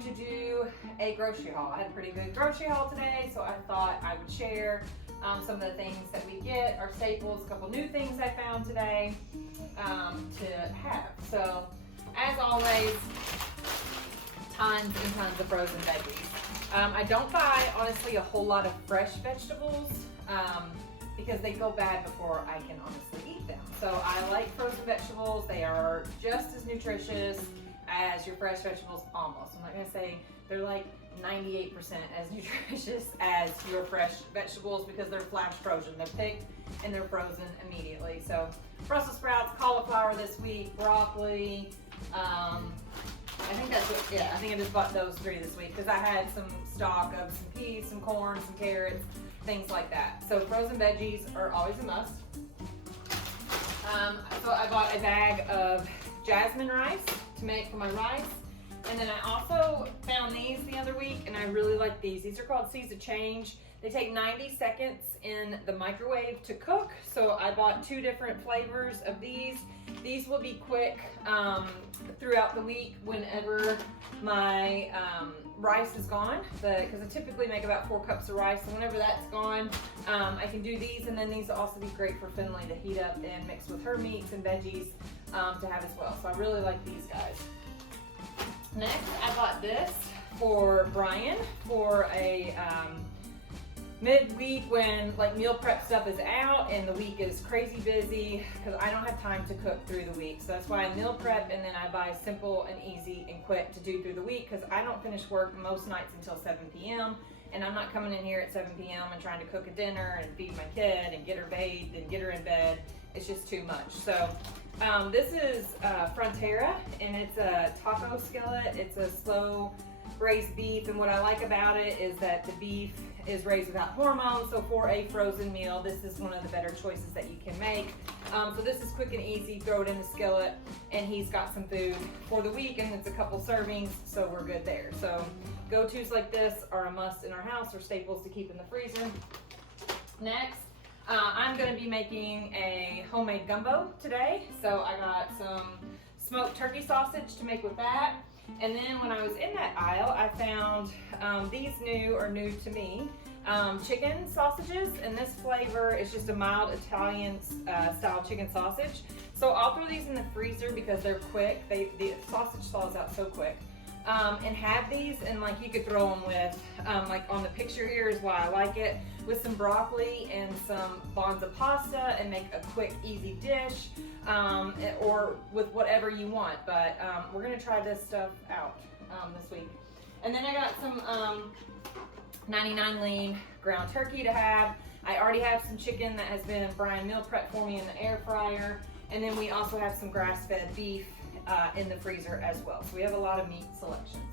going to do a grocery haul. I had a pretty good grocery haul today, so I thought I would share some of the things that we get, our staples, a couple new things I found today to have. So, as always, tons and tons of frozen veggies. I don't buy, honestly, a whole lot of fresh vegetables because they go bad before I can honestly eat them. So I like frozen vegetables. They are just as nutritious as your fresh vegetables, almost. I'm not gonna say they're like 98% as nutritious as your fresh vegetables because they're flash frozen. They're picked and they're frozen immediately. So Brussels sprouts, cauliflower this week, broccoli. I think that's what, yeah, I think I just bought those 3 this week because I had some stock of some peas, some corn, some carrots, things like that. So frozen veggies are always a must. So I bought a bag of jasmine rice to make for my rice. And then I also found these the other week and I really like these. These are called Seeds of Change. They take 90 seconds in the microwave to cook. So I bought 2 different flavors of these. These will be quick throughout the week whenever my rice is gone, because I typically make about 4 cups of rice. So whenever that's gone, I can do these, and then these will also be great for Finley to heat up and mix with her meats and veggies to have as well. So I really like these guys. Next, I bought this for Brian for a midweek when like meal prep stuff is out and the week is crazy busy because I don't have time to cook through the week. So that's why I meal prep and then I buy simple and easy and quick to do through the week because I don't finish work most nights until 7 p.m. and I'm not coming in here at 7 p.m. and trying to cook a dinner and feed my kid and get her bathed and get her in bed. It's just too much. So this is Frontera and it's a taco skillet. It's a slow braised beef, and what I like about it is that the beef is raised without hormones, so for a frozen meal, this is one of the better choices that you can make. So this is quick and easy, throw it in the skillet, and he's got some food for the week, and it's a couple servings, so we're good there. So go-tos like this are a must in our house, or staples to keep in the freezer. Next, I'm gonna be making a homemade gumbo today. So I got some smoked turkey sausage to make with that. And then when I was in that aisle, I found these new to me, chicken sausages. And this flavor is just a mild Italian style chicken sausage. So I'll throw these in the freezer because they're quick. The sausage thaws out so quick. And have these, and like you could throw them with, like on the picture here is why I like it, with some broccoli and some bonza pasta and make a quick, easy dish, or with whatever you want. But we're gonna try this stuff out this week. And then I got some 99 lean ground turkey to have. I already have some chicken that has been Brian meal prep for me in the air fryer. And then we also have some grass-fed beef in the freezer as well. So we have a lot of meat selections.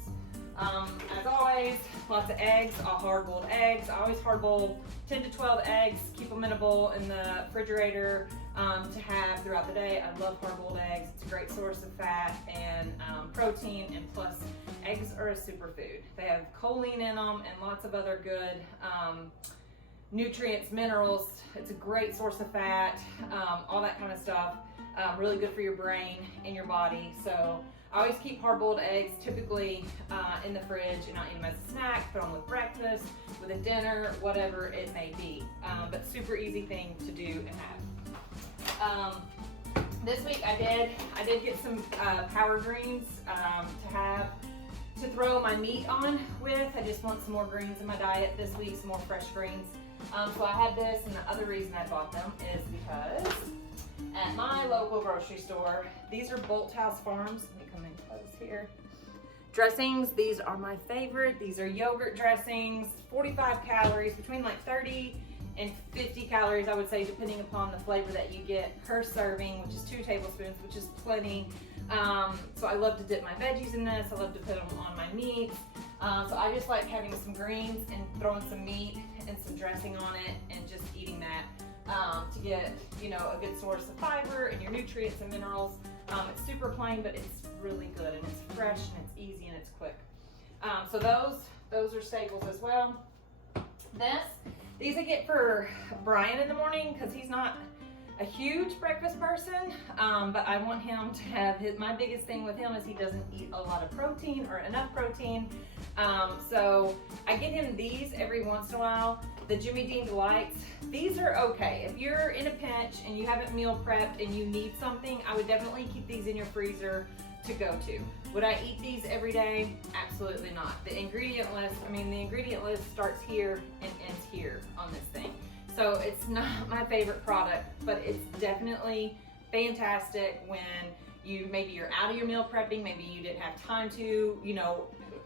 As always, lots of eggs, all hard-boiled eggs. I always hard-boil 10 to 12 eggs, keep them in a bowl in the refrigerator to have throughout the day. I love hard-boiled eggs. It's a great source of fat and protein, and plus eggs are a superfood. They have choline in them and lots of other good nutrients, minerals. It's a great source of fat, all that kind of stuff. Really good for your brain and your body. So I always keep hard-boiled eggs typically in the fridge, and I'll eat them as a snack, put them with breakfast, with a dinner, whatever it may be. But super easy thing to do and have. This week I did get some power greens to throw my meat on with. I just want some more greens in my diet this week, some more fresh greens. So I had this, and the other reason I bought them is because at my local grocery store, these are Bolthouse Farms. Let me come in close here. Dressings, these are my favorite. These are yogurt dressings, 45 calories, between like 30 and 50 calories, I would say, depending upon the flavor that you get per serving, which is 2 tablespoons, which is plenty. So I love to dip my veggies in this. I love to put them on my meat. So I just like having some greens and throwing some meat and some dressing on it and just eating that. To get, you know, a good source of fiber and your nutrients and minerals. It's super plain, but it's really good, and it's fresh, and it's easy, and it's quick. So those are staples as well. These I get for Brian in the morning because he's not a huge breakfast person, but I want him to have my biggest thing with him is he doesn't eat a lot of protein or enough protein. So I get him these every once in a while. The Jimmy Dean Delights, these are okay. If you're in a pinch and you haven't meal prepped and you need something, I would definitely keep these in your freezer to go to. Would I eat these every day? Absolutely not. The ingredient list, the ingredient list starts here and ends here on this thing. So it's not my favorite product, but it's definitely fantastic when maybe you're out of your meal prepping, maybe you didn't have time to,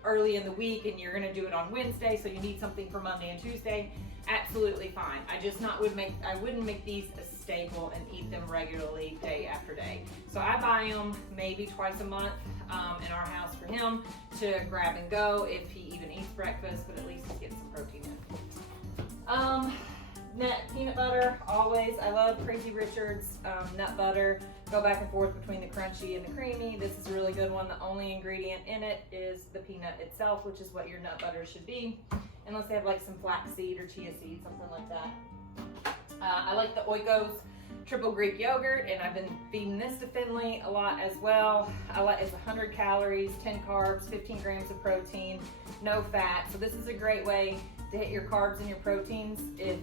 early in the week and you're gonna do it on Wednesday, so you need something for Monday and Tuesday. Absolutely fine. I wouldn't make these a staple and eat them regularly day after day. So I buy them maybe twice a month in our house for him to grab and go if he even eats breakfast, but at least he's getting some protein in. Peanut butter, always. I love Crazy Richard's nut butter. Go back and forth between the crunchy and the creamy. This is a really good one. The only ingredient in it is the peanut itself, which is what your nut butter should be. Unless they have like some flaxseed or chia seed, something like that. I like the Oikos triple Greek yogurt, and I've been feeding this to Finley a lot as well. It's 100 calories, 10 carbs, 15 grams of protein, no fat. So this is a great way to hit your carbs and your proteins if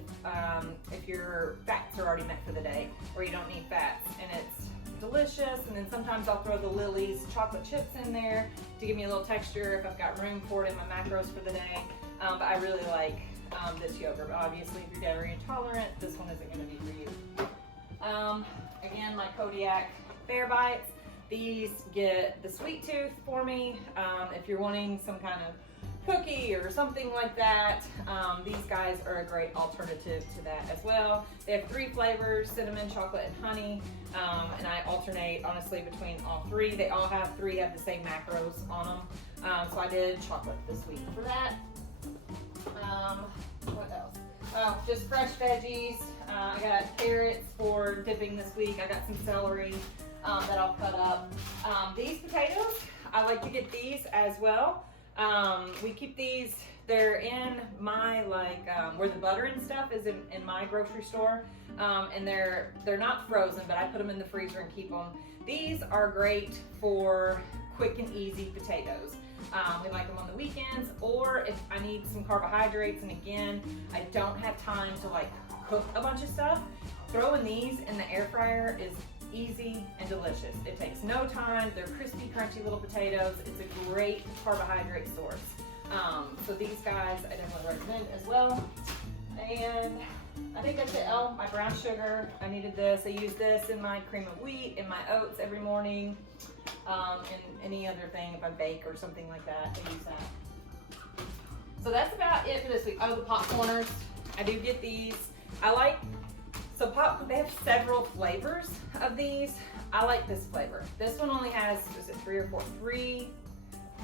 your fats are already met for the day, or you don't need fats. And it's delicious. And then sometimes I'll throw the Lily's chocolate chips in there to give me a little texture if I've got room for it in my macros for the day. But I really like this yogurt. But obviously, if you're dairy intolerant, this one isn't going to be for you. Again, my Kodiak Bear Bites. These get the sweet tooth for me. If you're wanting some kind of cookie or something like that, these guys are a great alternative to that as well. They have 3 flavors: cinnamon, chocolate, and honey. And I alternate honestly between all 3. They all have 3 have the same macros on them. So I did chocolate this week for that. What else? Oh, just fresh veggies. I got carrots for dipping this week. I got some celery that I'll cut up. These potatoes, I like to get these as well. We keep these, they're in my where the butter and stuff is in my grocery store. And they're not frozen, but I put them in the freezer and keep them. These are great for quick and easy potatoes. We like them on the weekends, or if I need some carbohydrates, and again, I don't have time to cook a bunch of stuff, throwing these in the air fryer is easy and delicious. It takes no time. They're crispy, crunchy little potatoes. It's a great carbohydrate source. So these guys I definitely recommend as well. And I think that's it. Oh, my brown sugar. I needed this. I use this in my cream of wheat, in my oats every morning, and any other thing if I bake or something like that, I use that. So that's about it for this week. Oh, the popcorners. I do get these. They have several flavors of these. I like this flavor. This one only has, is it 3 or 4?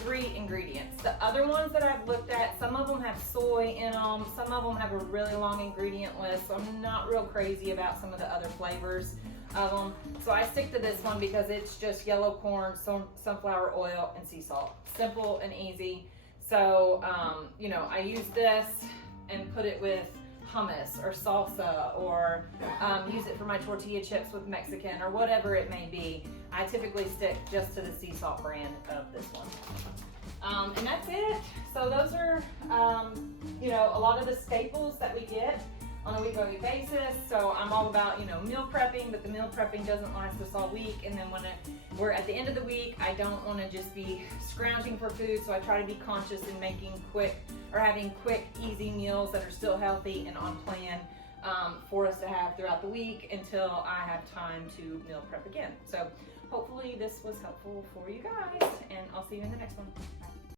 Three ingredients. The other ones that I've looked at, some of them have soy in them, some of them have a really long ingredient list, so I'm not real crazy about some of the other flavors of them. So I stick to this one because it's just yellow corn, sunflower oil, and sea salt. Simple and easy. So, I use this and put it with hummus or salsa, or use it for my tortilla chips with Mexican or whatever it may be. I typically stick just to the sea salt brand of this one. And that's it. So those are, a lot of the staples that we get on a week-by-week basis. So I'm all about, meal prepping, but the meal prepping doesn't last us all week. And then when we're at the end of the week, I don't want to just be scrounging for food. So I try to be conscious in making having quick, easy meals that are still healthy and on plan for us to have throughout the week until I have time to meal prep again. So hopefully this was helpful for you guys, and I'll see you in the next one. Bye.